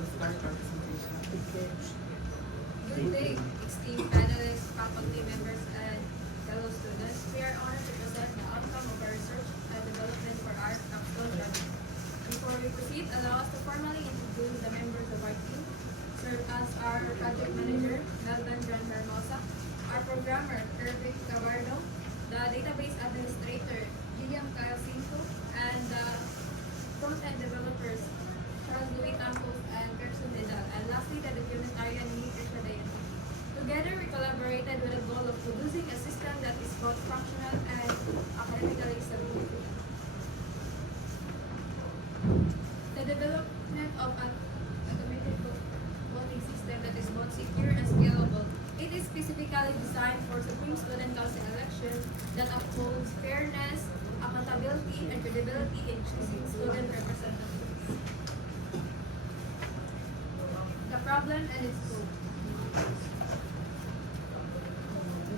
will start our presentation. Good day, esteemed panelists, faculty members, and fellow students. We are honored to present the outcome of our research and development for our Capstone project. Before we proceed, allow us to formally introduce the members of our team. Serve as our project manager, Melvin John Hermosa, our programmer, Irving Cabardo, the database administrator, William Casinto, and the front-end developers, Charles Louis Campos and Gerson Vidal, and lastly, the documentarian, Nita Shadayan. Together, we collaborated with the goal of producing a system that is both functional and academically stable. The development of an automated voting system that is both secure and scalable. It is specifically designed for Supreme Student Council elections that upholds fairness, accountability, and credibility in choosing student representatives. The problem and its scope.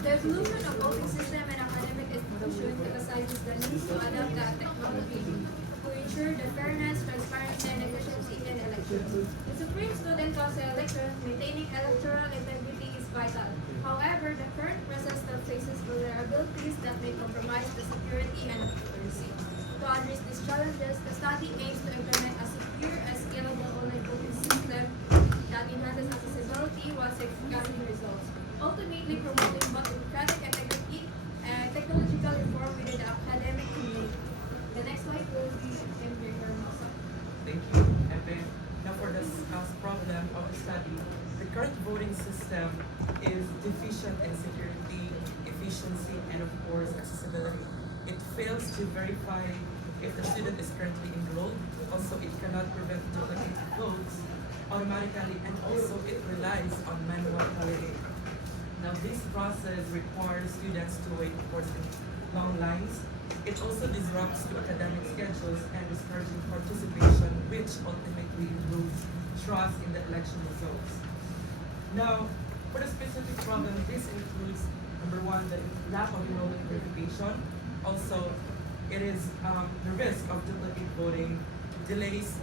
The evolution of voting system and academic institutions emphasizes the need to adapt the technology to ensure the fairness, transparency, and efficiency in elections. The Supreme Student Council elections, maintaining electoral integrity is vital. However, the current process still faces vulnerabilities that may compromise the security and accuracy. To address these challenges, the study aims to implement a secure and scalable online voting system that enhances accessibility while safeguarding results, ultimately promoting both democratic integrity and technological reform within the academic community. The next slide will be Emre Hermosa. Thank you, Epe. Now for the problem of the study, the current voting system is deficient in security, efficiency, and of course accessibility. It fails to verify if the student is currently enrolled. Also, it cannot prevent duplicate votes automatically, and also it relies on manual tallying. Now, this process requires students to wait, of course, in long lines. It also disrupts to academic schedules and discouraging participation, which ultimately erodes trust in the election results. Now, for the specific problem, this includes, number one, the lack of enrollment verification. Also, it is the risk of duplicate voting, delays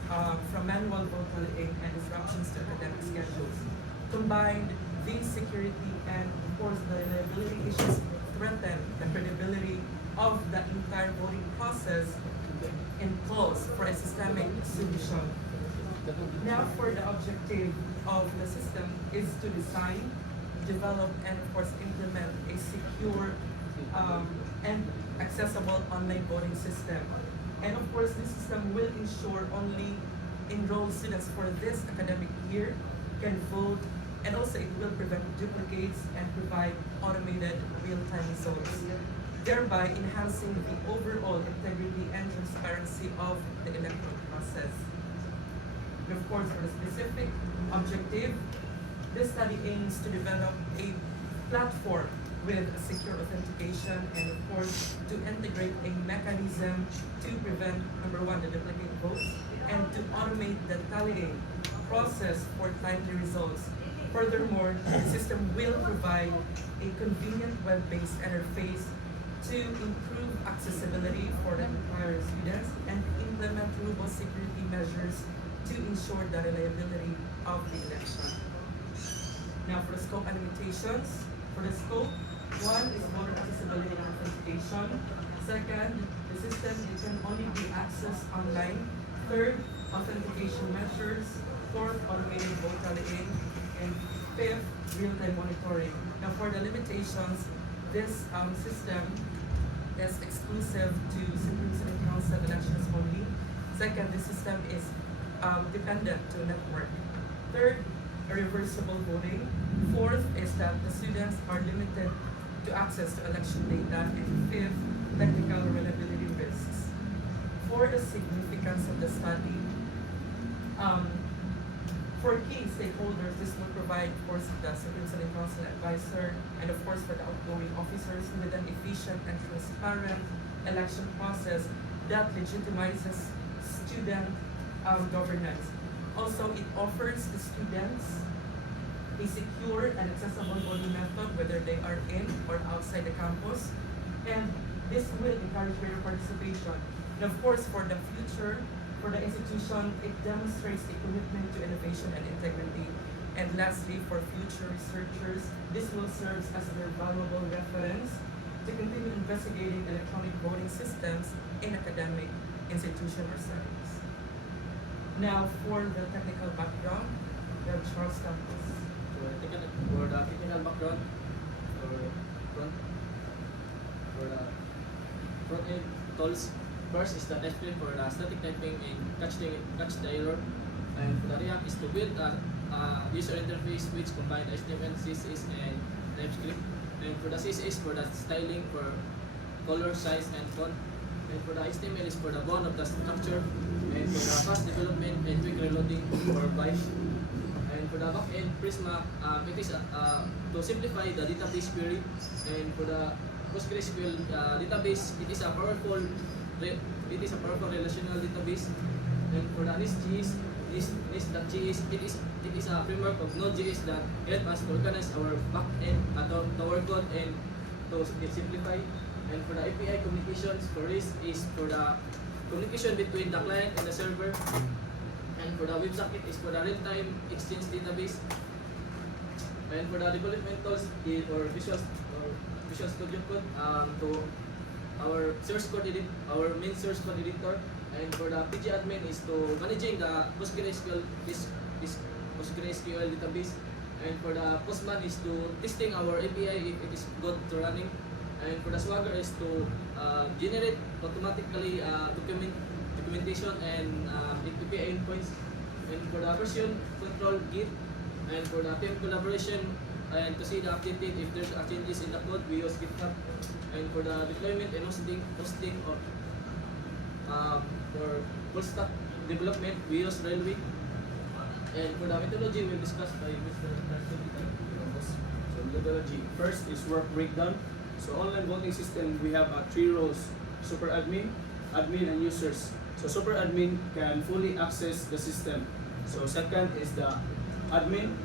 from manual vote tallying, and disruptions to academic schedules. Combined, these security and, of course, the reliability issues threaten the credibility of the entire voting process and calls for a systemic solution. Now, for the objective of the system is to design, develop, and of course implement a secure and accessible online voting system. And of course, this system will ensure only enrolled students for this academic year can vote, and also it will prevent duplicates and provide automated real-time results, thereby enhancing the overall integrity and transparency of the electoral process. And of course, for the specific objective, this study aims to develop a platform with secure authentication and of course to integrate a mechanism to prevent, number one, the duplicate votes, and to automate the tallying process for timely results. Furthermore, the system will provide a convenient web-based interface to improve accessibility for the entire students and implement robust security measures to ensure the reliability of the election. Now for the scope and limitations. For the scope, one is voter accessibility and authentication. Second, the system can only be accessed online. Third, authentication measures. Fourth, automated vote tallying. And fifth, real-time monitoring. Now for the limitations, this system is exclusive to Supreme Student Council elections only. Second, the system is dependent to network. Third, irreversible voting. Fourth is that the students are limited to access to election data. And fifth, technical reliability risks. For the significance of the study, for key stakeholders, this will provide, of course, the Supreme Student Council advisor, and of course for the outgoing officers with an efficient and transparent election process that legitimizes student governance. Also, it offers the students a secure and accessible voting method, whether they are in or outside the campus, and this will encourage greater participation. And of course, for the future For the institution, it demonstrates a commitment to innovation and integrity. And lastly, for future researchers, this will serve as their valuable reference to continue investigating electronic voting systems in academic institution or settings. Now, for the technical background, we have Charles Campos. For the technical background, for front, for the front end tools, first is the typing for the static typing and catch the error, and for the React is to build a user interface which combine HTML, CSS, and TypeScript, and for the CSS for the styling for color, size, and font, and for the HTML is for the bond of the structure, and for the fast development and quick reloading for Byte. And for the backend Prisma, it is to simplify the database query, and for the PostgreSQL database, it is a powerful relational database. And for the NIST.js, it is a framework of Node.js that help us to organize our backend to our code and to simplify. And for the API communications, for REST is for the communication between the client and the server. And for the WebSocket is for the real-time exchange database. And for the development tools or Visual Studio Code to our our main source code editor. And for the PG admin is to managing the PostgreSQL database. And for the Postman is to testing our API if it is good to running. And for the Swagger is to generate automatically documentation and API endpoints. And for the version control Git, and for the team collaboration and to see the updated if there's changes in the code, we use GitHub. And for the deployment and hosting or for full stack development, we use Railway. And for the methodology, we'll discuss by Mr. So methodology, first is work breakdown. So online voting system, we have 3 roles: super admin, admin, and users. So super admin can fully access the system. So second is the admin,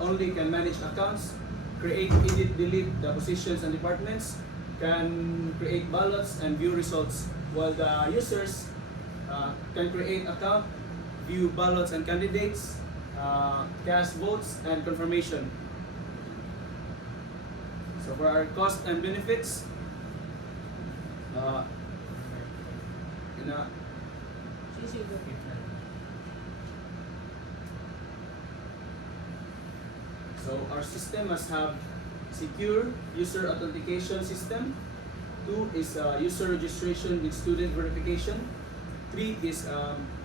only can manage accounts, create, edit, delete the positions and departments, can create ballots and view results, while the users can create account, view ballots and candidates, cast votes, and confirmation. So for our cost and benefits, so our system must have secure user authentication system. 2 is user registration with student verification. 3 is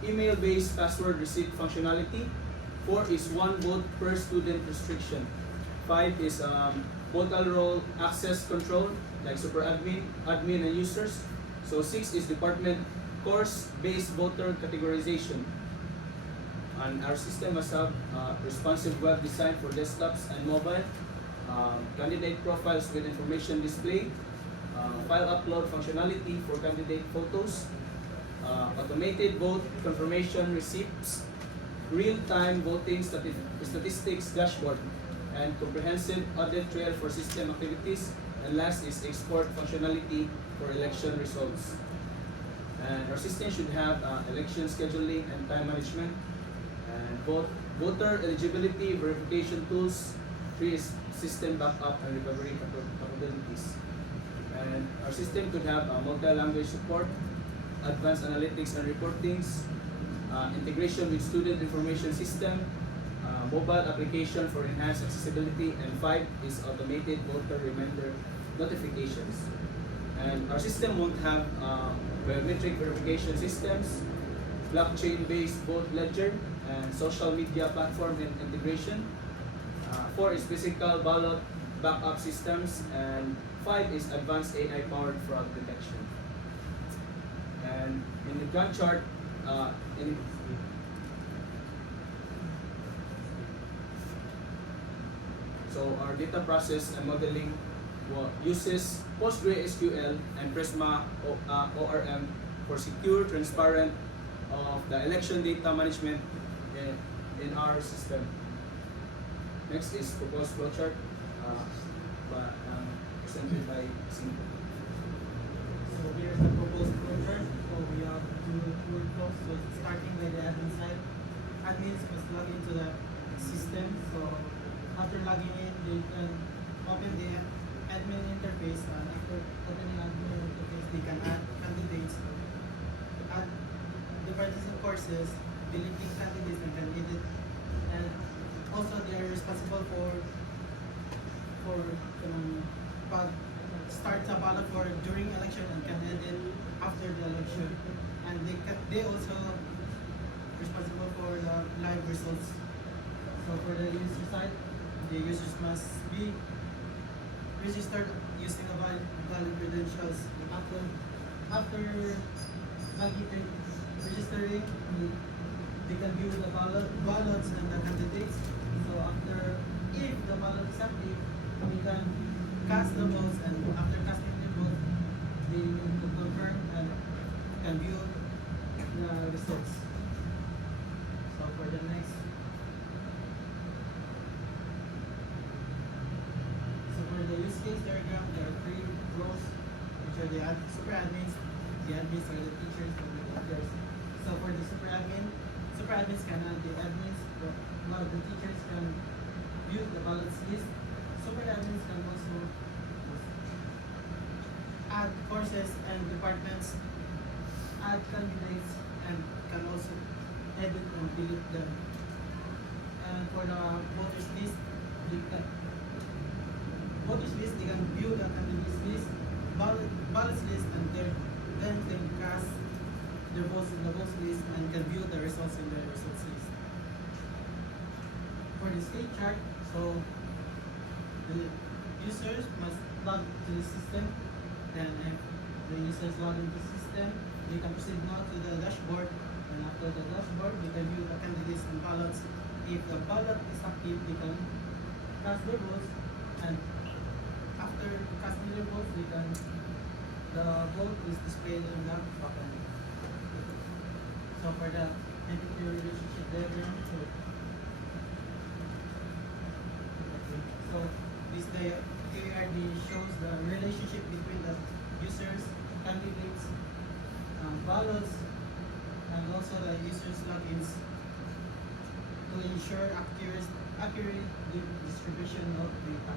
email-based password reset functionality. 4 is 1 vote per student restriction. 5 is vocal role access control like super admin, admin, and users. So 6 is department course-based voter categorization. And our system must have responsive web design for desktops and mobile, candidate profiles with information display, file upload functionality for candidate photos, automated vote confirmation receipts, real-time voting statistics dashboard, and comprehensive audit trail for system activities. And last is export functionality for election results. And our system should have election scheduling and time management, and voter eligibility verification tools. 3 is system backup and recovery capabilities. And our system could have multi-language support, advanced analytics and reportings, integration with student information system, mobile application for enhanced accessibility, and 5 is automated voter reminder notifications. And our system won't have biometric verification systems, blockchain-based vote ledger, and social media platform and integration. 4 is physical ballot backup systems, and 5 is advanced AI-powered fraud detection. And in the Gantt chart, so our data process and modeling uses PostgreSQL and Prisma ORM for secure, transparent of the election data management in our system. Next is proposed flowchart presented by Cinco. So here's the proposed flowchart we have two workflows. So starting by the admin side, admins must log into the system. So after logging in, they can open the admin interface, and after opening admin interface, they can add candidates, add the participant courses, deleting candidates, and can edit. And also they are responsible for pag start sa ballot for during election and can edit after the election. And they also responsible for the live results. So for the user side, the users must be registered using a valid credentials. After registering, they can view the ballots and the candidates. So if the ballot is active, we can cast the votes, and after casting the vote, they need to confirm and can view the results. So for the next, so for the use case diagram, there are three rows, which are the super admins. The admins are the teachers and the teachers. So for the super admins can add the admins, while the teachers can view the ballots list. Super admins can also add courses and departments, add candidates, and can also edit and delete them. And for the voters list, they can view the candidates list, ballots list, and then can cast their votes in the votes list and can view the results in the results list. For the state chart, so the users must log to the system. Then if the users log into the system, they can proceed now to the dashboard. And after the dashboard, they can view the candidates and ballots. If the ballot is active, they can cast their votes. And after casting their votes, the vote is displayed in the button. So for the entity relationship diagram, so this ARD shows the relationship between the users, candidates, ballots, and also the users' logins to ensure accurate distribution of data.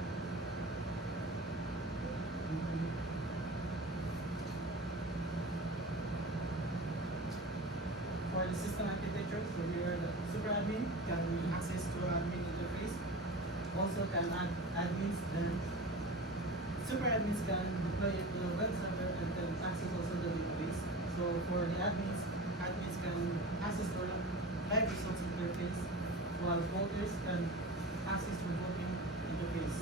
For the system architecture, so here the super admin can access to admin interface. Also can add admins, and super admins can deploy it to the web server and can access also the database. So for the admins can access the live results interface, while voters can access the voting interface.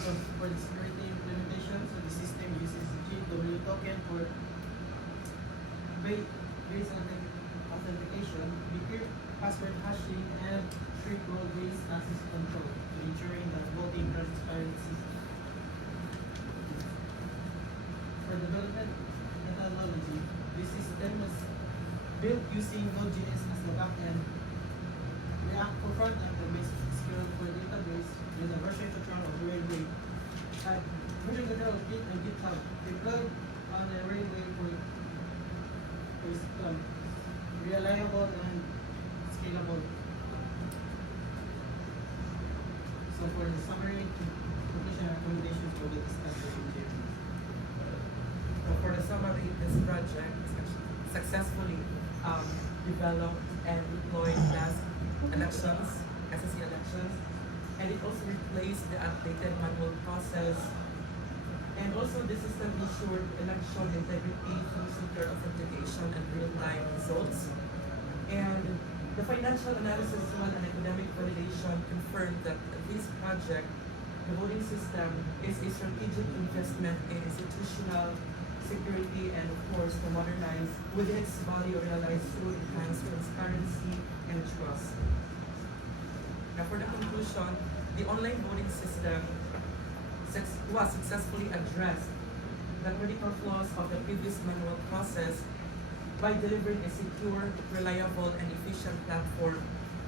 So for the security implementation, so the system uses GW token for base authentication, secure password hashing, and strict role-based access control to ensuring that voting transparency. For development methodology, this system was built using Node.js as the backend, React for front-end, and MySQL for database with a version control of Railway. Version control of Git and GitHub deployed on the Railway for reliable and scalable. So for the summary, conclusion and recommendations will be discussed here. So for the summary, this project is actually successfully developed and deployed last elections, SSC elections, and it also replaced the outdated manual process. And also the system ensured election integrity through secure authentication and real-time results. And the financial analysis as well and academic validation confirmed that this project, the voting system, is a strategic investment in institutional security and of course to modernize with its value realized through enhanced transparency and trust. Now for the conclusion, the online voting system was successfully addressed the critical flaws of the previous manual process by delivering a secure, reliable, and efficient platform.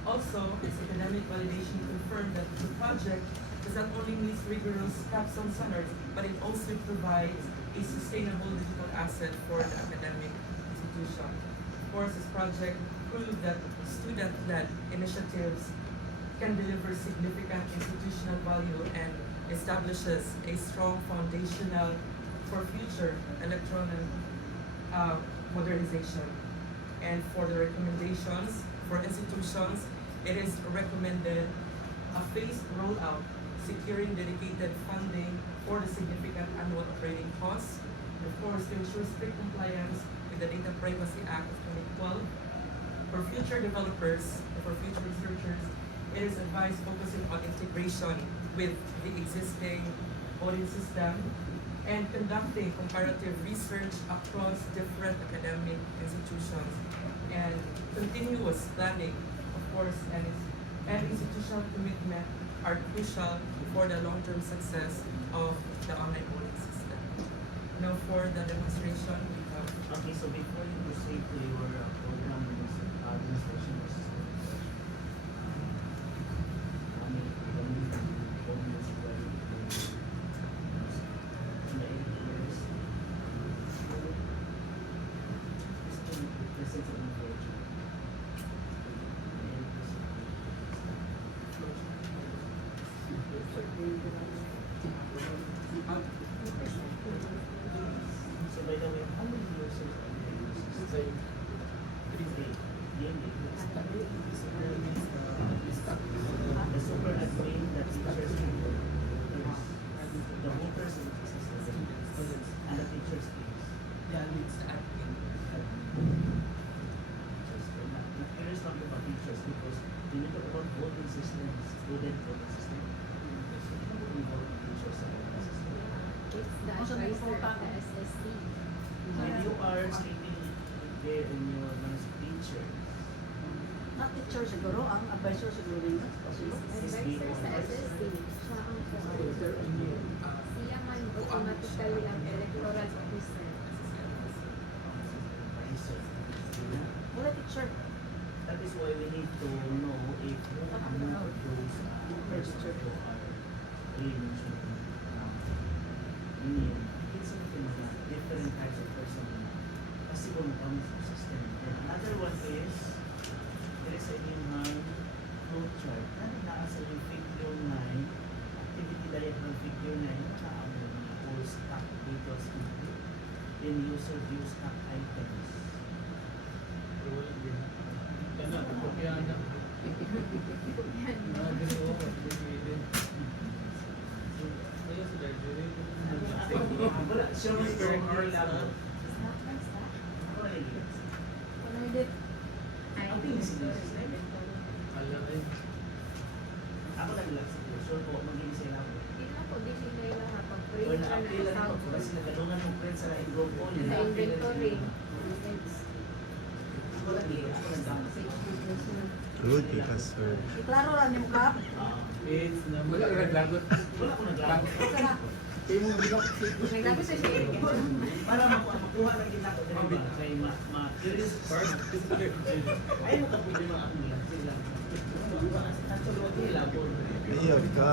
Also, its academic validation confirmed that the project does not only meet rigorous Capstone standards, but it also provides a sustainable digital asset for the academic institution. Of course, this project proved that student-led initiatives can deliver significant institutional value and establishes a strong foundational for future electronic modernization. And for the recommendations for institutions, it is recommended a phased rollout, securing dedicated funding for the significant annual operating costs. And of course, to ensure strict compliance with the Data Privacy Act of 2012. For future developers, and for future researchers, it is advised focusing on integration with the existing voting system and conducting comparative research across different academic institutions. And continuous planning, of course, and institutional commitment are crucial for the long-term success of the online voting system. Now for the demonstration, we have Okay, so before you proceed to your program demonstration, so by the way, how many users are there using? So, The super admin that teachers can work is the voters and the teachers teams. Yeah, it's the admin. Not curious talking about teachers because when you talk about voting systems, student voting system, how do we vote teachers and voting system? It's the Also, advisor, nagpo-tama. the SSC. When you are sleeping there in your man's teacher, Not teacher siguro, ang advisor siguro rin. Kasi Advisor sa SSC. Siya ang Sila man automatically ang electoral officer. advisor. wala teacher. That is why we need to know if among of those persons who are really mentioned union, it's something na different types of person na possible na kami sa system. And another one is, there is a inyong flow chart. Ano naa sa yung figure 9, activity diagram figure 9, nakaamo na all stock details input, then user view stock items. Wala, show me your level. Wala yun. Ano hindi? Ay, Ang pinis niya. Ako nag-lag sa cursor ko, mag-ibig sa ilaw. Hindi na po, di sila lahat. Pag-print Wala, ka update lang na ito. Kasi nagkadungan mo friends sa i-group ko. sa inventory. Ako lagi, ako nag-down. Good, Professor. Iklaro lang yung kap. wala ka naglagot. Wala ko nag-down. Sana. Kayo mo bilang Nagdabi sa share. Para makuha lang kita ko. Kaya ma-curious. Ayaw mo ka-pwede mga ako nila. Sila. Tatulog nila po. Iyon ka.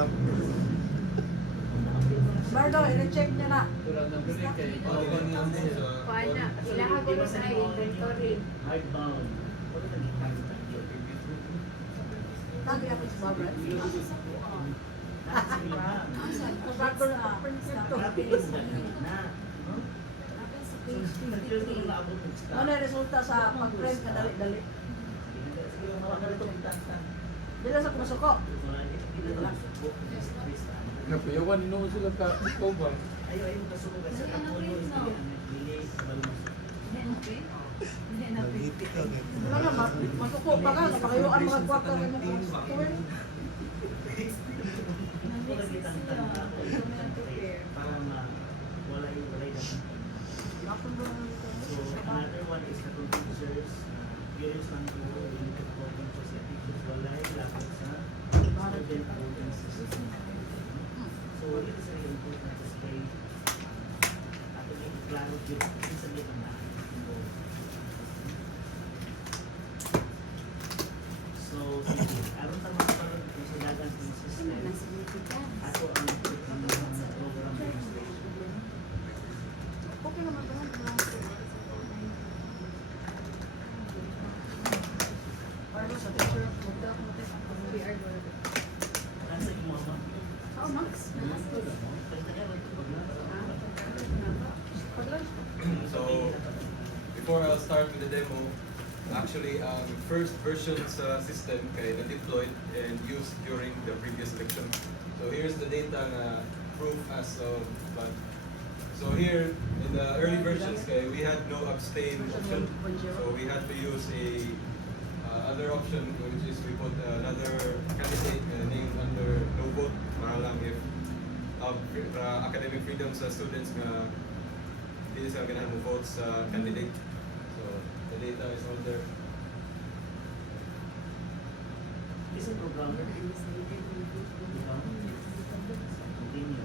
Bardo, i-check niya na. turang ng break kay Kuha na. Sila hago sa inventory. Hardbound. Wala naging hardbound. Tagi ako sa Barbara. Bardo na. Ano yung resulta sa pag-print ka dali-dali? Dila sa kumasuko. napuyawan ino sila ka cover. Ayaw ayaw kasuko sa kapuno hindi balmas. Nag-hiti ka. Wala na, masuko pa ka. Napakayuan mga kwarta ka na kumasuko. Wala kitang tanda ko para wala yung dapat. So another one is the computers. Curious lang po yung computers sa teachers wala yung lapit sa student voting system. So it is really important to stay ato yung klaro yun sa dito na. So aron ta makaroon dito sa dagan ng system. Ato ang program demonstration. we are going to. Nasa yung mama. Oh, Max. So, before I'll start with the demo, actually, first version's system kaya na-deployed and used during the previous election. So here's the data na proof as of, but so here in the early versions kaya we had no abstain option. So we had to use a other option, which is we put another candidate named under no vote para lang if academic freedom sa students nga hindi sila ganahan mo vote sa candidate. So the data is all there. Is a programmer? Ikaw? Continue.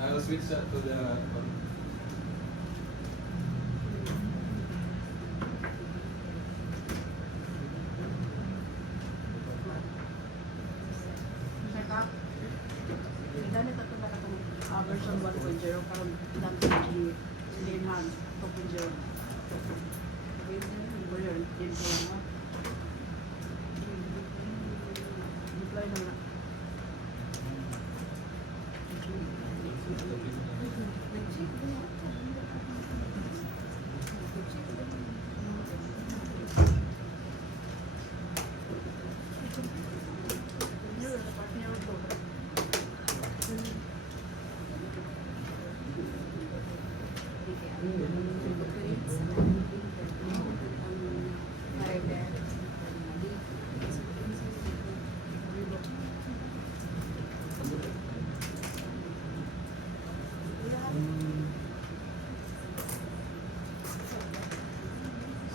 I will switch that to the Ganit ako na itong version 1.0 karon dami si enhance 2.0. Mo yun, yun po nga. Deploy na na.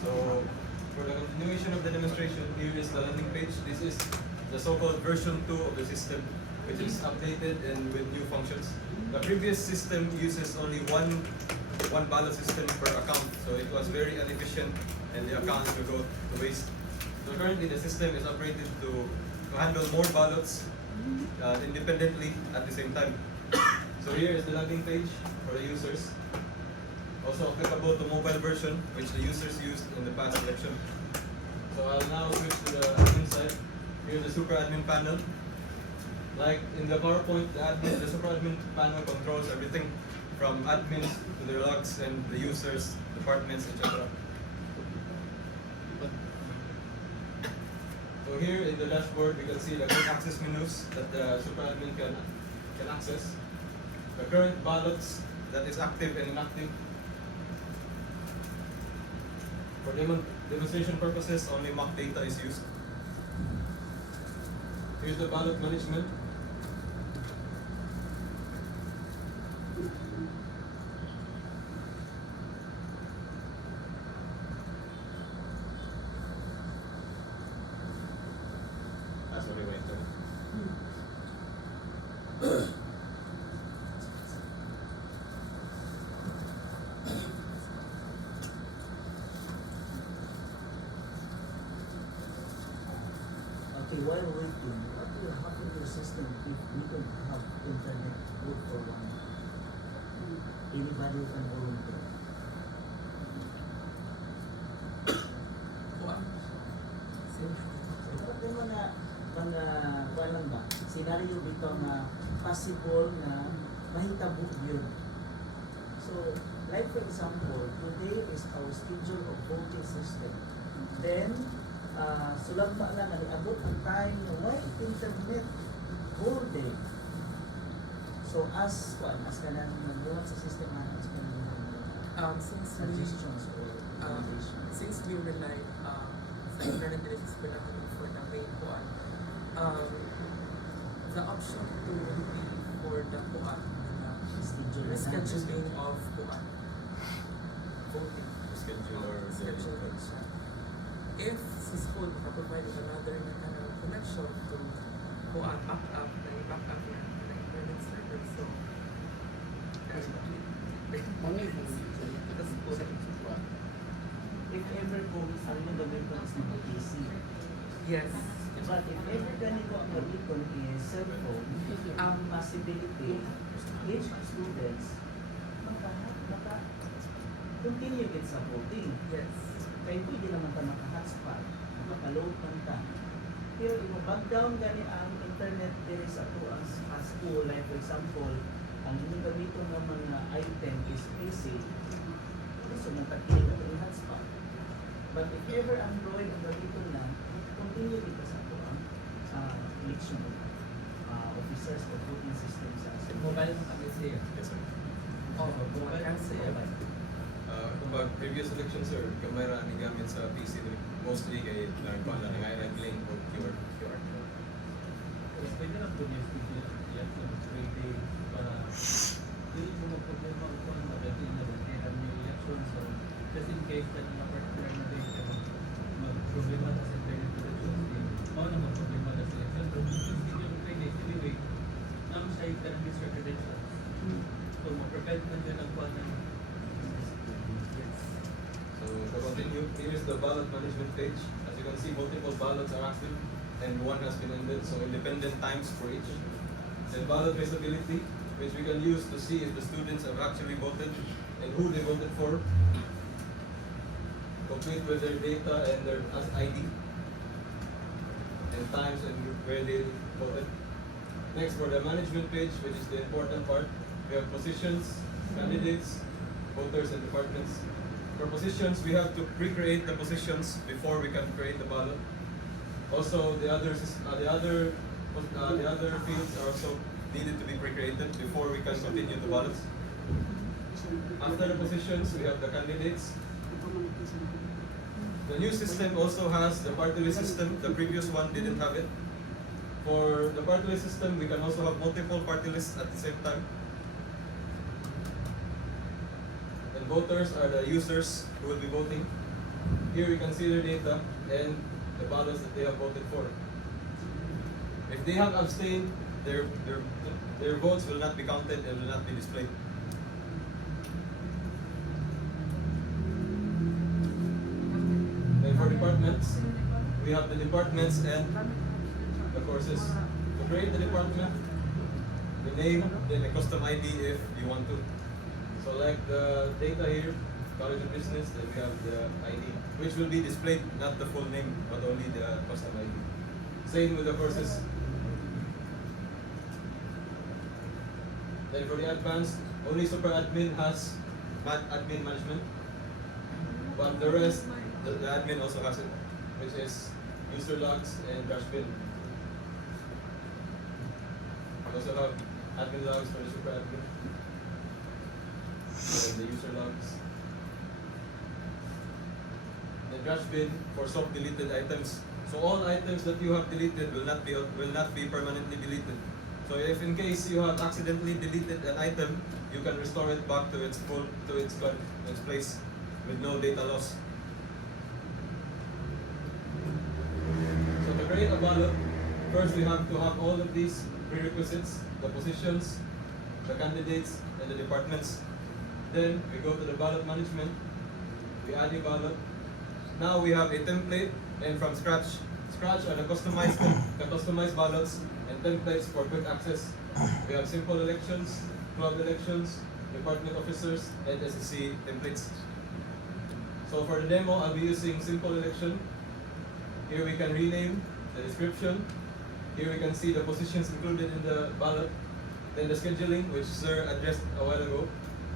So, for the continuation of the demonstration, here is the landing page. This is the so-called version 2 of the system, which is updated and with new functions. The previous system uses only one ballot system per account, so it was very inefficient and the accounts will go to waste. So currently the system is operated to handle more ballots independently at the same time. So here is the landing page for the users. Also applicable to mobile version, which the users used in the past election. So I'll now switch to the admin side. Here's the super admin panel. Like in the PowerPoint, the super admin panel controls everything from admins to their logs and the users, departments, etc. So here in the dashboard, we can see the quick access menus that the super admin can access. The current ballots that is active and inactive. For demonstration purposes, only mock data is used. Here's the ballot management. That's what we went through. Okay, while waiting, what will happen to the system if we don't have internet good for one? Anybody can volunteer. Ito mga walang ba? Scenario bito na possible na mahitabo yun. So, like for example, today is our schedule of voting system. Then, sulang pa lang abot ang time na why internet whole day. So as kanang nagbuhat sa system as kanang suggestions or Since we rely sa internet devices for the main kuan, the option to be for the kuan rescheduling of kuan voting Schedule or scheduling siya. If sa school makaprovide another na kanang connection to kuan backup na i-backup niya na internet server, so if ever kung saan mo gamitin is mga PC. yes. But if ever ganito ang gamitin is cellphone, ang possibility each students maka continue it sa voting. Yes. Kaya pwede naman ka maka-hotspot. makaload man ta. Pero i-back down gani ang internet diri sa ato as school, like for example, ang inyong gamito nga mga item is PC, so nagtakilig ato yung hotspot. But if ever Android ang gamito na, continue dito sa ato ang election officers or voting system sa school. Mobile kami siya. Yes, sir. Oh, mobile kasi. Kapag previous election, sir, kamera ni gamit sa PC din. Mostly kay nagkuhan na nangailangan link o QR. Pwede na po niya election trading para hindi mo magproblema kung ano magating na rin kaya may election. So, just in case that mga particular na rin magproblema na sa internet elections, mao na magproblema na sa election. So, hindi yung trade anyway, naman siya yung kanang credentials. So, mag-prevent na dyan ang kuha ng So to continue, here is the ballot management page. As you can see, multiple ballots are active and one has been ended, so independent times for each. Then ballot visibility, which we can use to see if the students have actually voted and who they voted for. Complete with their data and their ID and times and where they voted. Next, for the management page, which is the important part, we have positions, candidates, voters, and departments. For positions, we have to pre-create the positions before we can create the ballot. Also, the other fields are also needed to be pre-created before we can continue the ballots. After the positions, we have the candidates. The new system also has the party list system. The previous one didn't have it. For the party list system, we can also have multiple party lists at the same time. And voters are the users who will be voting. Here we can see their data and the ballots that they have voted for. If they have abstained, their votes will not be counted and will not be displayed. Then for departments, we have the departments and the courses. To create the department, the name, then a custom ID if you want to. So like the data here, College of Business, then we have the ID, which will be displayed, not the full name, but only the custom ID. Same with the courses. Then for the advanced, only super admin has admin management, but the rest, the admin also has it, which is user logs and trash bin. We also have admin logs for the super admin, and the user logs. The trash bin for soft deleted items. So all items that you have deleted will not be permanently deleted. So if in case you have accidentally deleted an item, you can restore it back to its place with no data loss. So to create a ballot, first we have to have all of these prerequisites: the positions, the candidates, and the departments. Then we go to the ballot management. We add a ballot. Now we have a template, and from scratch are the customized ballots and templates for quick access. We have simple elections, club elections, department officers, and SEC templates. So for the demo, I'll be using simple election. Here we can rename the description. Here we can see the positions included in the ballot. Then the scheduling, which Sir addressed a while ago.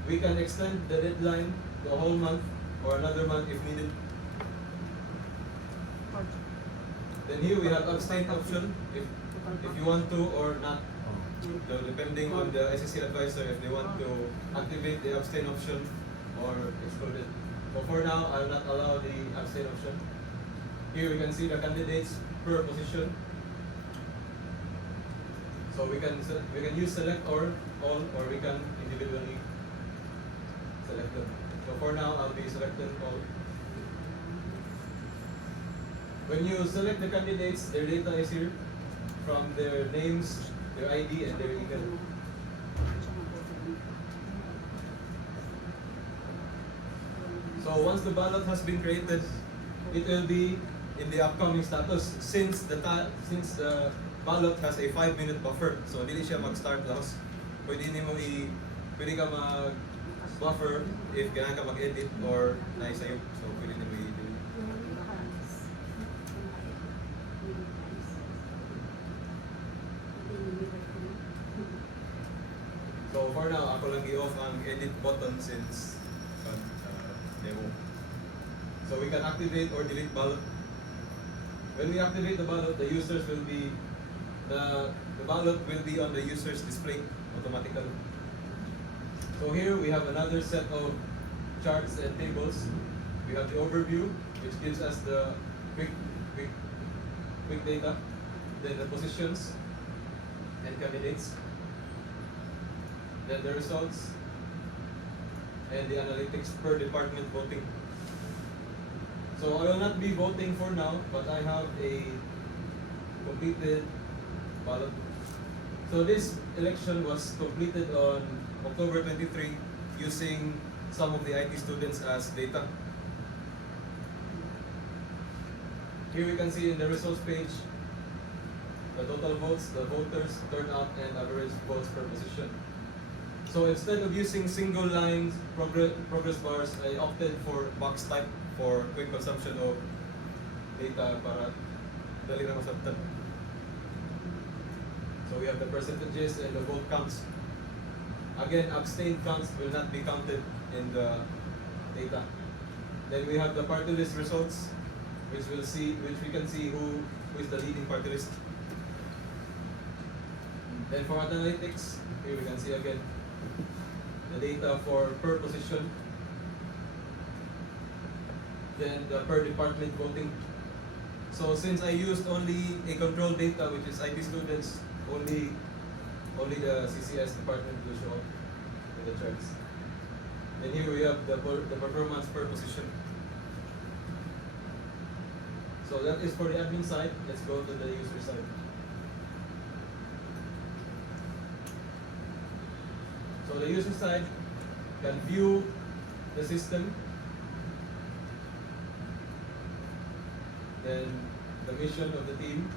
We can extend the deadline to a whole month or another month if needed. Then here we have abstain option if you want to or not. So depending on the SEC advisor if they want to activate the abstain option or exclude it. So for now, I will not allow the abstain option. Here we can see the candidates per position. So we can use select all or we can individually select them. So for now, I'll be selecting all. When you select the candidates, their data is here from their names, their ID, and their email. So once the ballot has been created, it will be in the upcoming status since the ballot has a 5-minute buffer. So dili siya mag-start last. Pwede ka mag-buffer if kailangan ka mag-edit or naisa sa'yo. So pwede nimo i-delete. edit button since demo. So we can activate or delete ballot. When we activate the ballot, the users will be the ballot will be on the user's display automatically. So here we have another set of charts and tables. We have the overview, which gives us the quick data, then the positions and candidates, then the results, and the analytics per department voting. So I will not be voting for now, but I have a completed ballot. So this election was completed on October 23 using some of the IT students as data. Here we can see in the results page the total votes, the voters, turnout, and average votes per position. So instead of using single lines progress bars, I opted for box type for quick consumption of data para dali na masabtan. So we have the percentages and the vote counts. Again, abstain counts will not be counted in the data. Then we have the party list results, which we can see who is the leading party list. Then for analytics, here we can see again the data for per position. Then the per department voting. So since I used only a control data, which is IT students, only the CCS department will show up in the charts. Then here we have the performance per position. So that is for the admin side. Let's go to the user side. So the user side can view the system, then the mission of the team,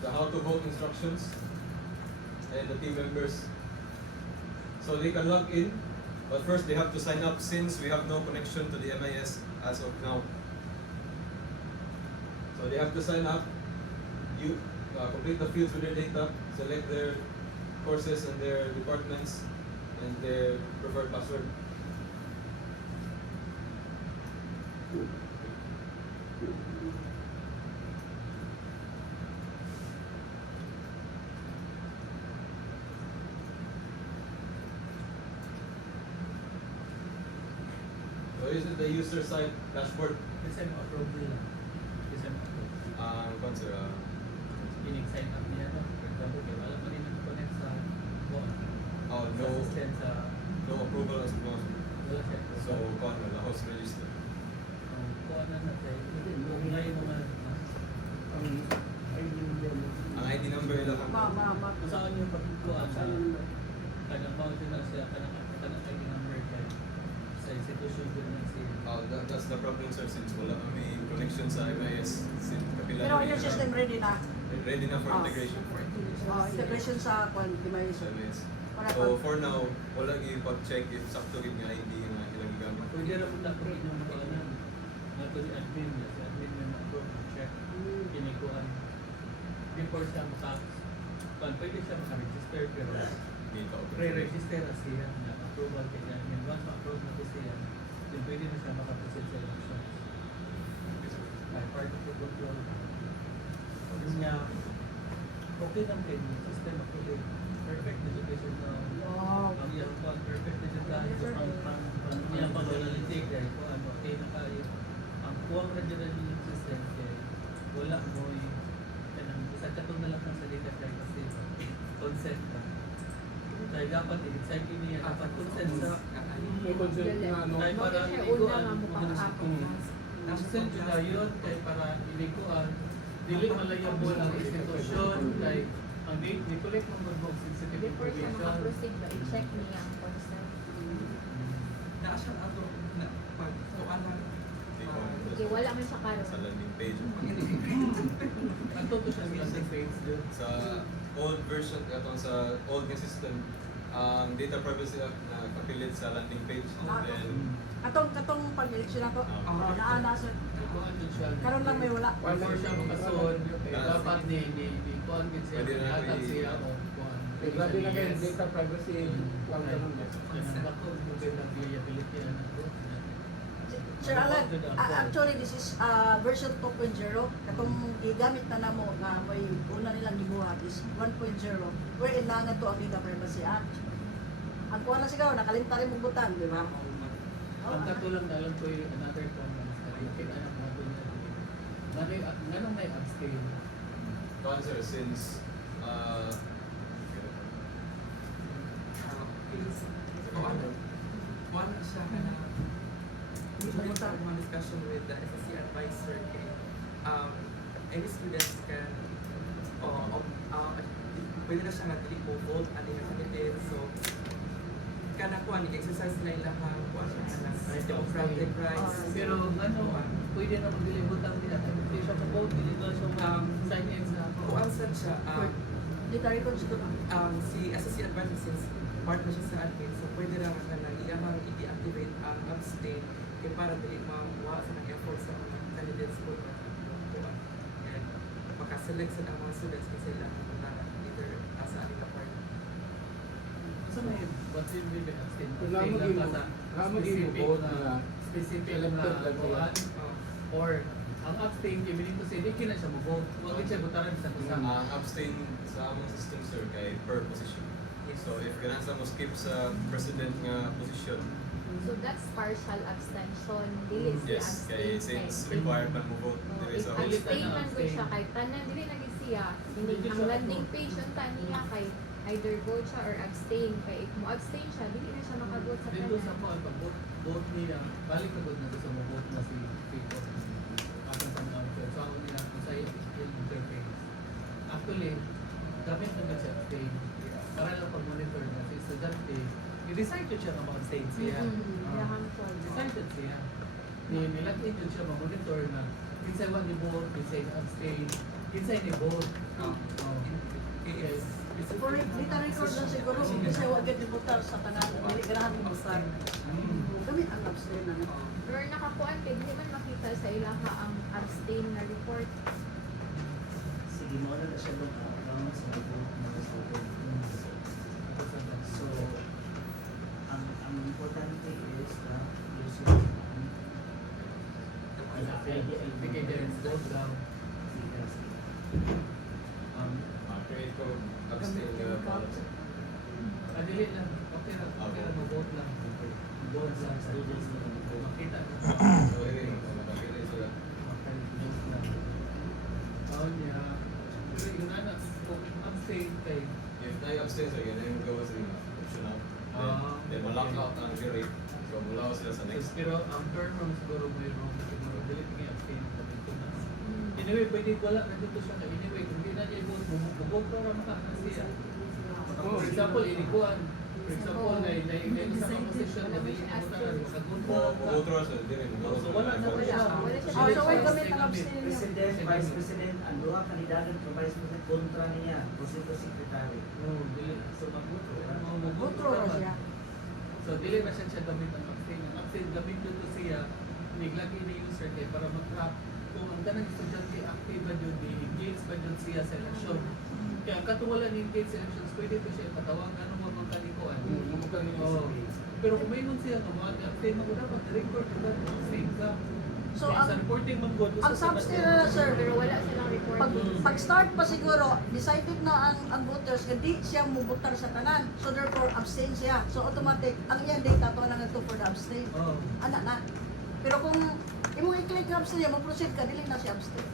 the how to vote instructions, and the team members. So they can log in, but first they have to sign up since we have no connection to the MIS as of now. So they have to sign up, complete the fields with their data, select their courses and their departments, and their preferred password. So this is the user side dashboard. Isang approve lang. Isang approve. Sponsor, Inig-sign up niya no? For example, kaya wala pa rin nag-connect sa phone. oh, Sa no, assistant sa... no approval as well. Wala siya. So, the host register. Kuha na natin. Ngayon naman. Ang ID number nila kang Kung saan yung pagkukuha sa... Saan yung number? Kanang mountain na siya. Kanang ID number kay sa institution ko na siya. that's the problem, sir, since wala kami connection sa MIS. Kapila Pero yung system ready na. ready na for Ah. integration. Integration sa kwan, di ba Sa MIS. Wala So, pa. for now, wala i-check if sakto gid nga ID nga ilang gigamit. Pwede na po tapos yung mga na. Nato ni admin niya. Si admin niya na-approve. Check. Kinikuhan. Before siya pwede siya maka-register pero pre-register na siya na approval kaya and once ma-approve na po siya then pwede na siya makaproceed sa elections by part of the control yun niya okay lang kayo yung system actually perfect education na Wow. ang iyang perfect education ang iyang pag-analytic dahil kung ano okay na kayo ang kuwang regional system kaya wala mo yung sa katong na lang ng salita kay kasi consent ka. Kaya dapat i-decide niya dapat consent sa kaya para ilikuan consent na yun kaya para ilikuan dili malayabo ang institusyon kay ang ni-collect ng good sensitive Before siya information. makaproceed ba, i-check niya ang consent. Naa siya ato na pag tuanan. Sige, wala man siya karon. Sa landing page. Ang totoo siya sa landing page doon. Sa old version, sa old nga system, ang data privacy act na kapilit sa landing page. And then, Katong pag-election ako, naana sa Kuan din siya. karon lang may wala. Before siya makasun, dapat ni kuan din siya. Pwede na Atag i- siya o kuan. Grabe na kayo, Yes. data privacy, lang ka lang. Yan ang ako, yung ng reliability ano po. Sir Alan, actually this is version 2.0. Katong gigamit na namo nga may una nilang gibuhat is 1.0. Wherein na nga to ang Data Privacy Act. Ang kuha na siguro, nakalimta rin mong butang, di ba? Ang katulang na lang ko yung another one na kita na mga doon na nanong may abstain. To answer, since one siya ka na during one discussion with the SSC advisor kay any students can pwede na siya nga dili po vote at inakamitin so kana kuan exercise na ilahang kuan na democratic rights. Pero ano, pwede na maglilibutan nila. Hindi siya mag-vote, hindi na siya sign in sa Kuan sad siya Data record siguro. si SSC advisor since part na siya sa admin so pwede ra ka na ilahang i-deactivate ang abstain kay para dili mawa sa mga effort sa mga candidates po kuan and makaselect sa mga students kasi sila na either sa aning part. So may what's in the abstain? Kung maging vote na specific selected na lang kuan sila. or ang abstain kay meaning to say di kina siya mo-vote. Wag siya butaran sa kusang. ang abstain sa among system sir kay per position. So if ganasa mo skip sa president nga position, So that's partial abstention, dili siya yes, kay abstain. since required man mo vote diri If sa Dili host. ka na abstain man ko siya abstain. kay tanan dili na gid siya. Hindi Ang siya landing mag-vote. page yung niya kay either vote siya or abstain. Kay if mo abstain siya, dili na siya makabote sa Dito sa tanan. ko ang pag-vote niya, balik ka na gusto mo vote na si Pico. Asan sa mga option. So ako nila kung sa yung interface. Actually, gamit naman siya abstain. Para lang pag-monitor na si estudyante, i-decide ko siya na mag-abstain siya. Graham choice. Decided siya. Nilagay ko siya ma-monitor na kinsay man ni vote, kinsay na abstain, kinsay ni vote. Yes. For data record lang siguro, kasi wag gid butar sa tanan, dili ganahan mo butar. Kami ang abstain na. Or nakakuan kay dili man makita sa ilaha ang abstain na report. Sige, mo na siya doon ang sa board mga student. So, ang importante is na user Bigay din vote lang. Create ko abstain nga policy. Dili lang. Okay lang mag-vote lang. Vote lang sa students na makita na. So ini makapili sila. Vote lang. Taon niya. Pero yun na, kung abstain kay If na abstain sir, yan yung gawa sila option out. Then ma-lock out ang jury. So mula sila sa next. pero ang term room siguro mayroong siguro dili nga abstain sa dito na. Anyway, pwede wala na dito siya. Anyway, kung di na niya vote, bubog para makakaroon siya. For example, inikuan. For example, na isa ka position na dili mo tanan makagunta. Mag-outro sir, dili mo. So wala na ko siya. Wala siya. So why gamit ang abstain niya? President, Vice President, ang duha kandidato sa Vice President kontra niya, Presidente Secretary. No, dili. So magluto. Butro na siya. So dili na siya gamit ang abstain. Ang abstain gamit dito siya niglagay ni user kay para mag-track kung ang tanang estudyante active ba yun, engage ba yun siya sa eleksyon. Kaya ang katuwalan ni engage sa elections, pwede ko siya ipatawag ano mo mga kanikuan. Pero kung may nun siya kung abstain mo dapat record ka ba abstain ka. So Sa ang reporting man good ang substain na sir, Pero wala silang report. pag-start pa siguro, decided na ang voters, hindi siya mubutar sa tanan. So therefore, abstain siya. So automatic, ang iyang data to lang ito for the abstain. Oh. Ana na. Pero kung imong i-click na abstain, mag-proceed ka, dili na siya abstain.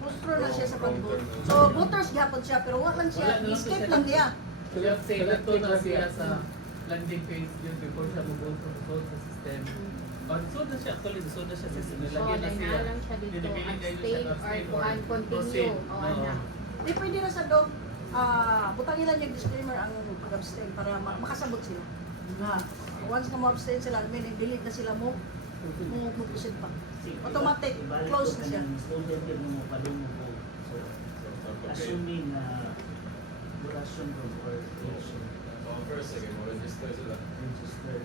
Postro na siya sa pag-vote. So voters gihapon siya, pero wala lang siya, Wala na lang escape siya. lang niya. So yung say na to na siya sa landing page yun before siya mag-vote sa system. So na siya, actually, so na siya system. So, Nilagyan na siya. lang siya dito, Dinipili kayo abstain siya, or kuan proceed. continue. O ana. Di pwede na sa dog, butang nila yung disclaimer ang pag-abstain para makasabot sila. Na once na mo-abstain sila, meaning delete na sila mo proceed pa. Automatic, close na siya. Student yun mo padung mo. So, assuming na duration from or duration So first, sige mo register sila. registered.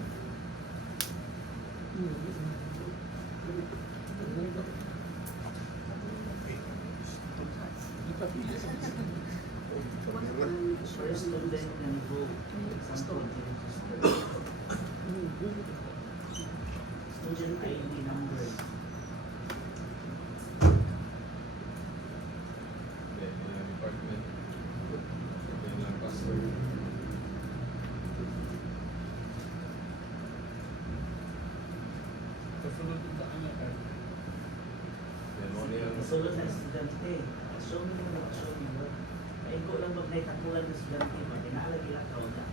Ipapili. First to sulod na estudyante. Show me mo, show me mo. Ay ko lang magnaitakulan ng estudyante ba, kinaalag ila account na.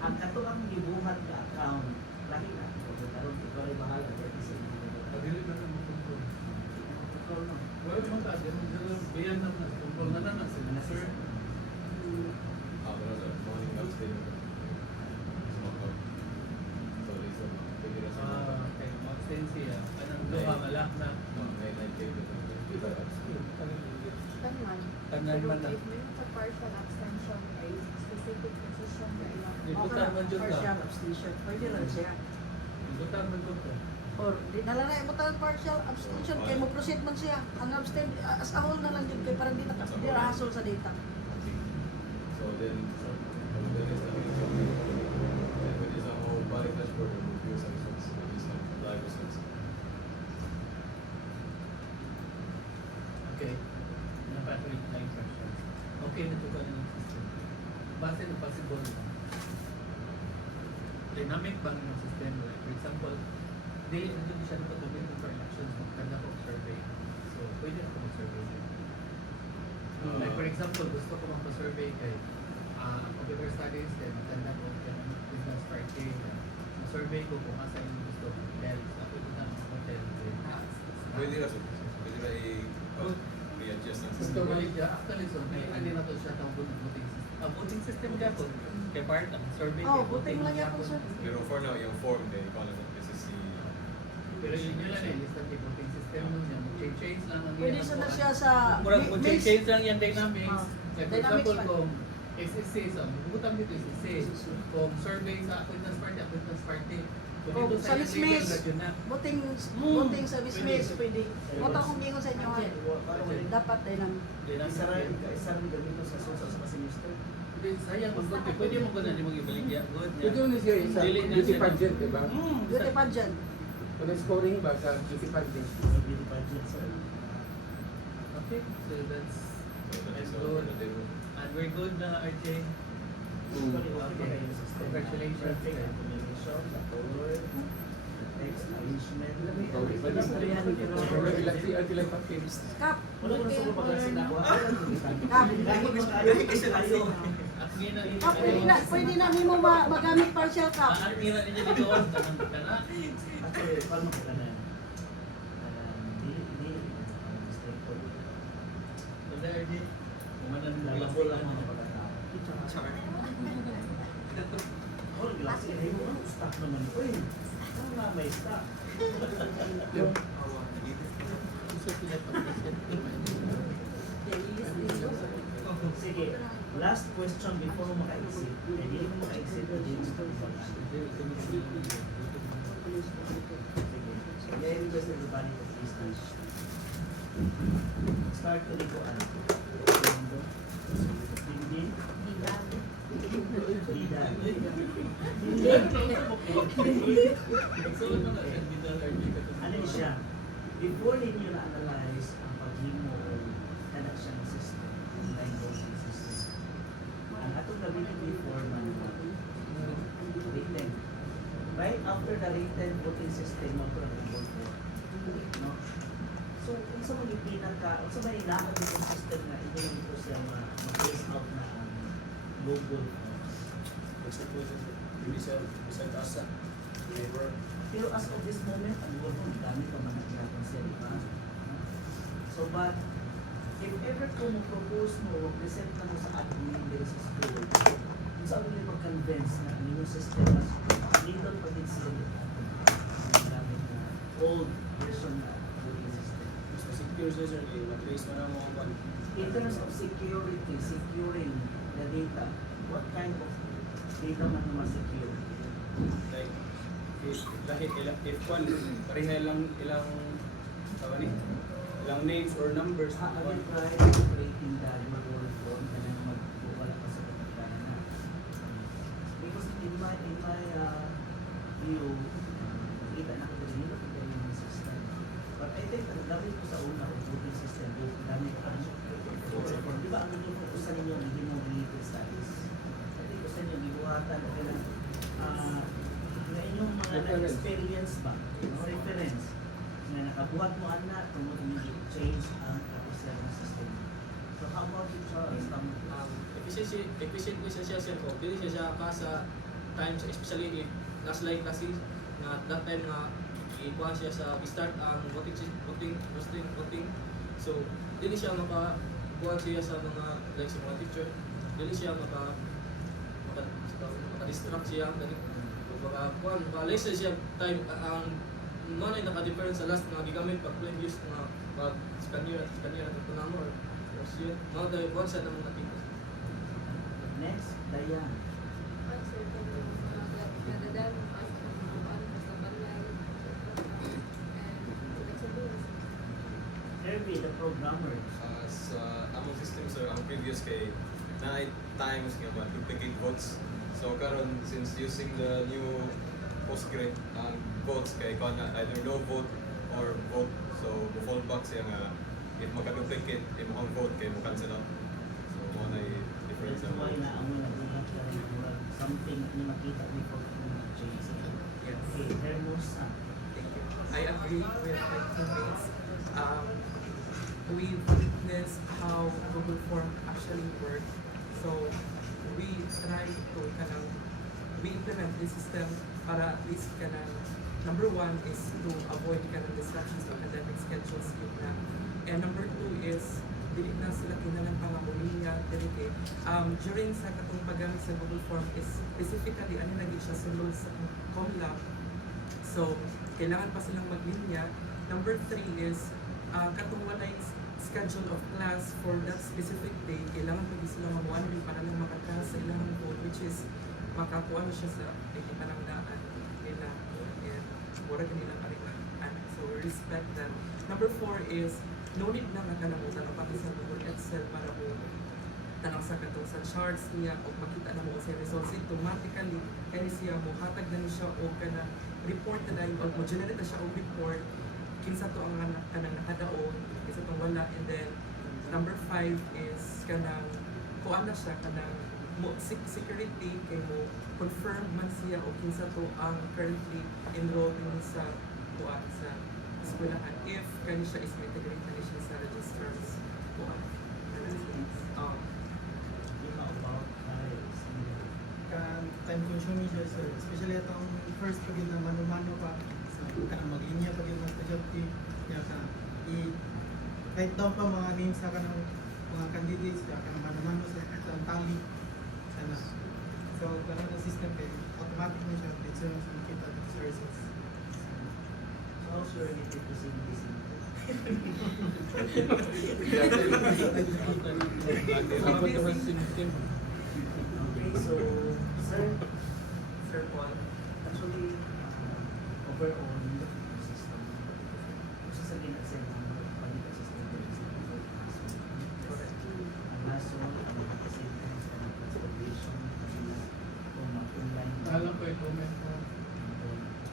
Ang kato ang gibuhat nga account, lahi na. Kung karon ikaw ay bahala, dahil sa inyo. Pagdilit na lang mag-control. Ikaw no. Well, mga bayan na control na lang sila, sir. Pero sa morning Capstone. Sumakot. So, isa mo. Pwede na sa mga. Kaya mag-extend siya. Anong luha malak na. May 9K dito. Dito, Capstone. Tanan. Tanan man na. If may partial abstention kay specific position na ilang. Ibutan man dyan ka. Partial abstention. Pwede lang siya. Ibutan man dyan ka. Or di na lang na ibutan partial abstention kay mo proceed man siya. Ang abstain as a whole na lang din kay para di na hasol sa data. So then is the then pwede sa mo balik dashboard or review sa results. Pwede sa live results. Okay. Napatuloy na yung questions. Okay na ito ka ng system. Base na possible na. Dynamic bang ng system? Like, for example, hindi siya napagamit for elections, magkanda ko survey. So, pwede ako mag-survey. Like, for example, gusto ko magpa-survey kay computer studies, kaya magkanda ko kaya business party. Survey ko kung asa yung gusto ko. Dahil sa ako ito na ang hotel. Pwede na sir. Pwede na i-adjust ng Gusto system. mo actually, so, may ano na to siya tawag voting system. Voting system ka po. Kaya part ang survey. Oh, kaya voting lang yan po, yapon. sir. Pero for now, yung form kay ikaw na this is si Pero yun yun lang eh, list ng voting system nun yan. Mag-change lang ang Pwede siya na siya sa Murag mix. mag-change lang yan dynamics. Ah, Like for dynamics example, pa. kung SSC, so bubutang dito SSC. Kung survey sa acquaintance party. Kung Oh, dito sa sa Miss label, Miss. yun na. Voting sa Miss Miss, pwede. Wala akong gingon sa inyo. Dapat ay nang Isa rin gamito sa social sa semester. Sayang mag good. Pwede mo gano'n, hindi mo ibaligya. Good. Pwede mo siya sa Dili na beauty siya. pageant, di ba? beauty pageant. Kung scoring ba sa beauty pageant? Beauty pageant sa Okay, so that's that's good. over the table. And we're good na RJ. Congratulations. Perfect combination, the color, the text, arrangement. Ilan pa films? Kap. Wala ko na sa mga sinakuha. Kap. At ngayon na Kap, pwede na nimo magamit partial kap. Ang nila ninyo dito on kana. Actually, paano kita na yan? Dili straightforward. Wala RJ. Kumanan mo Lalabo lang mga pagkatao. Oh, glass ini mo stock naman ko eh. Ano nga may stock? Sige, last question before mo maka-exit. Hindi mo maka-exit na din sa Sige, so may request everybody to please stand. Start to likuan. Dindin. Lidan. Ano siya? Before ninyo na-analyze ang paghimo o kanak siyang system, online voting system, ang atong nabili before manual, written. Right after the written voting system, mo ito ang vote for. No? So, kung sa mga pinaka, kung sa mga inaan yung system na ito lang ito siya mag-base out na ang Google Pero as of this moment, ang Google, dami pa man nag-consider pa. So, but, if ever kung propose mo, present na mo sa admin dito sa school, kung saan mo pag-convince na ang inyong system as legal pa din sila dito. Maraming old version na voting system. Mas secure sir, na-trace mo na mo ang In terms of security, securing the data, what kind of data man naman secure? like if one pareha lang ilang tawag ni ilang names or numbers I will try creating the Google form and then magwala pa sa pagkakanan na. Because in my view, kita na kita rin yung system. But I think ang gamit ko sa una o voting system, yung gamit ang form. Di ba ang naging focus sa ninyo, hindi mo related studies? I think ko sa inyo, gibuhatan o kailan na inyong mga na-experience ba, no? Reference na Nabuhat mo ana tungod ni change ang proficiency system. So how about you, Charles? Efficient siya o dili siya ka sa times, especially if last line kasi na that time nga ikuha siya sa start ang voting. So dili siya makakuha siya sa mga like sa mga teacher, dili siya maka-distract siya dali maka-lesson siya time ang manay naka-difference sa last nga gigamit pag use nga pag scanner at tunamo or siya mga dahil kuha siya naman nakita. Next, Diane. Sir, kung nadadami ka sa sa balay, and flexibility. Kirby, the programmer. Sa among system sir, ang previous kay na times nga ba duplicate votes. So karon since using the new Postgre ang votes kay kana either no vote or vote, so mo fall back siya nga if maka-duplicate imong vote kay mo cancel out. So mo na difference That's ang why na ang nagulat ka rin something ni makita ni for change. Yes. Okay, Hermosa. Thank you. I agree with my teammates. We witnessed how Google Form actually works. So we try to we implement this system para at least number one is to avoid distractions sa academic schedules na. And number two is dili na sila kinalang pangamulinya dili during sa katong paggamit sa Google Form is specifically ano lagi siya sulod sa ComLab. So kailangan pa silang maglinya. Number three is katong walay schedule of class for that specific day, kailangan pwede sila mamuan rin para lang makakas sa ilang code, which is makakuha na siya sa panangdaan nila and mura nila pa rin so we respect them. Number four is no need na nakalamutan o pati sa Google Excel para mo tanong sa katong sa charts niya o makita na mo sa results automatically kaya siya mo hatag na niya o kana report na dahil o mo generate na siya o report kinsa to ang kanang nakadaon kinsa to wala. And then number 5 is kanang kuan na siya kanang security kay mo confirm man siya o kinsa to ang currently enrolled sa kuan sa eskwelahan if kani siya is integrate na siya sa registrars kuan. Time consuming siya, sir. Especially itong first pagin na mano-mano pa. So, maglinya pagin ng specialty. Kaya kahit daw pa mga names sa kanang mga candidates, kaya kanang mano-mano sa tali. Sana. So, ganun ang system kaya automatic na siya. Dito na sa makita dito sa results. So, sure, if you proceed this Okay, so, Sir Juan, actually, overall, yung system, gusto sa ginagsin ng pagkita system, ang laso, ang assistance, ang transportation, kung mag-online. Alam ko i-comment mo.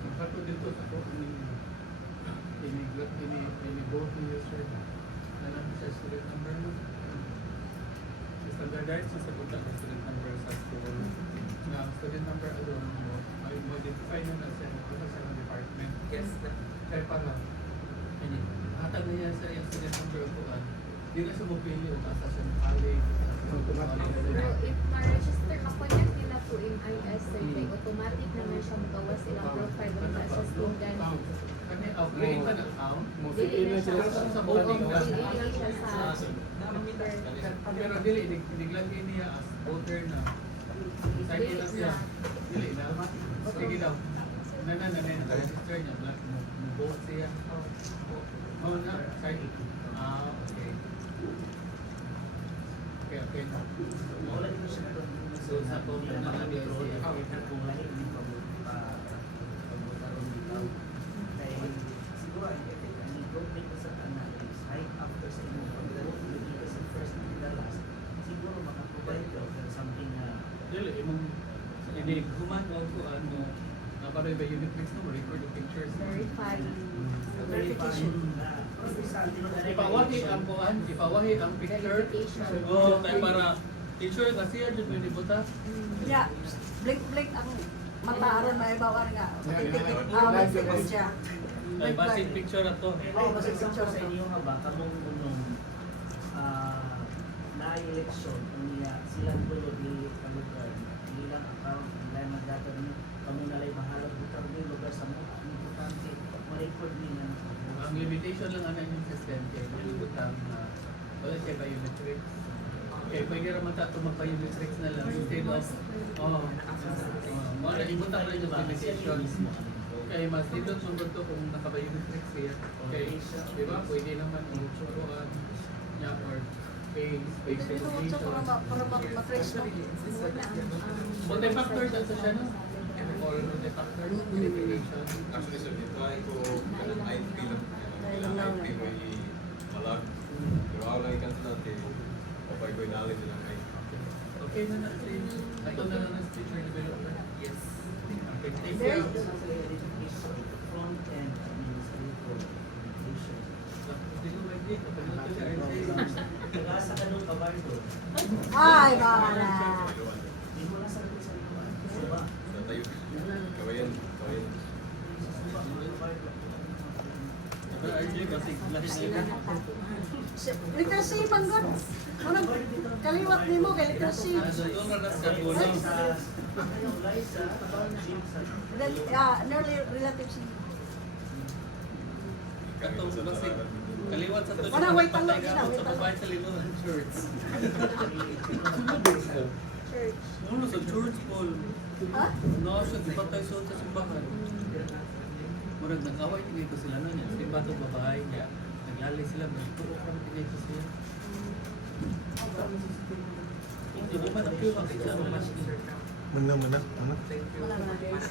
Magkato dito sa ko ini-vote ni user na. Alam mo sa student number mo. Standardized sa sagutan ng student number sa school. Na student number alone mo ay modify na na siya sa department. yes na. Kaya para ini hatag niya sa yung student number ko di na siya mapili o asa siya college. Pero if ma-register ka pa niya nila po in IS survey, automatic naman siya magawas silang profile kung sa siya student. Kani upgrade pa na account mo Dili na siya sa oo, voting dili na siya sa pero dili niglagay niya as voter na. Type dili na siya. na. Dili na. Sige daw. Register niya black mo vote siya. Oh na side. Okay. Okay na. Wala dito siya doon. So, sa phone na control, na kung lahi yung pagbutarong dito. Dahil siguro ang effect ang i-complete ko sa analysis, high after sa inyong pag-vote, dito sa first and the last, siguro makaprovide ka of something na dili imong ini human ko ano para ba unit mix no record the pictures Verify. Verification. ipawahi ang kuan ipawahi ang picture Verification. oh kay para teacher kasi yan jud may buta Yeah, blink ang mata aron may bawar nga. Yeah, Masipas siya. Ay, basic picture na to. Oh, mas example sa inyo nga ba, kamong unong na-election, niya silang dulo di kalugar, ilang account, ilang nagdata niyo, kamo nalay mahalap butar ng lugar sa mga importante, ma-record nila. Ang limitation lang ano yung system kaya nalibutang wala siya biometrics. Okay, pwede naman tato mag-biometrics na lang instead of nalibutang lang yung limitation. Kaya mas dito sundot to kung naka-biometrics siya. Okay, di ba? Pwede naman i-turuan niya or face Dito mo siya para ma-trace no? multi-factor sa siya no? Or multi-factor verification. Actually, sir, ito ay ko kanang IP lang. Kanang IP ko i-malag. Pero ako lang ikanto natin, o pa ko inalin nilang IP. Okay na na. Ito na lang ang teacher developer. Yes. Okay, thank Very you. Front end administrator communication. Hindi ko may dito. Pagluto siya RJ. Nagasa ka nung kabardo. Ay, baka na. Hindi mo nasa rin sa iyo. Suba. Sa tayo. Kawayan. Pero RJ kasi lahat na yun. Literacy, manggod. Ano, kaliwat ni mo kay literacy. Doon na sa gulang. Nearly relatives. Katong kasi kaliwat sa to. Wala, wait lang, patay wait ka lang, sa wait lang. babae sa linuran church. Church. Ano sa church Paul? Ha? No, sa patay sa simbahan. Murag nag-away tingin ko sila nun yan. Simba itong babae niya. Naglalay sila. Puro kami tingin ko siya. Hindi mo man ang pure makita. Mana. Wala na.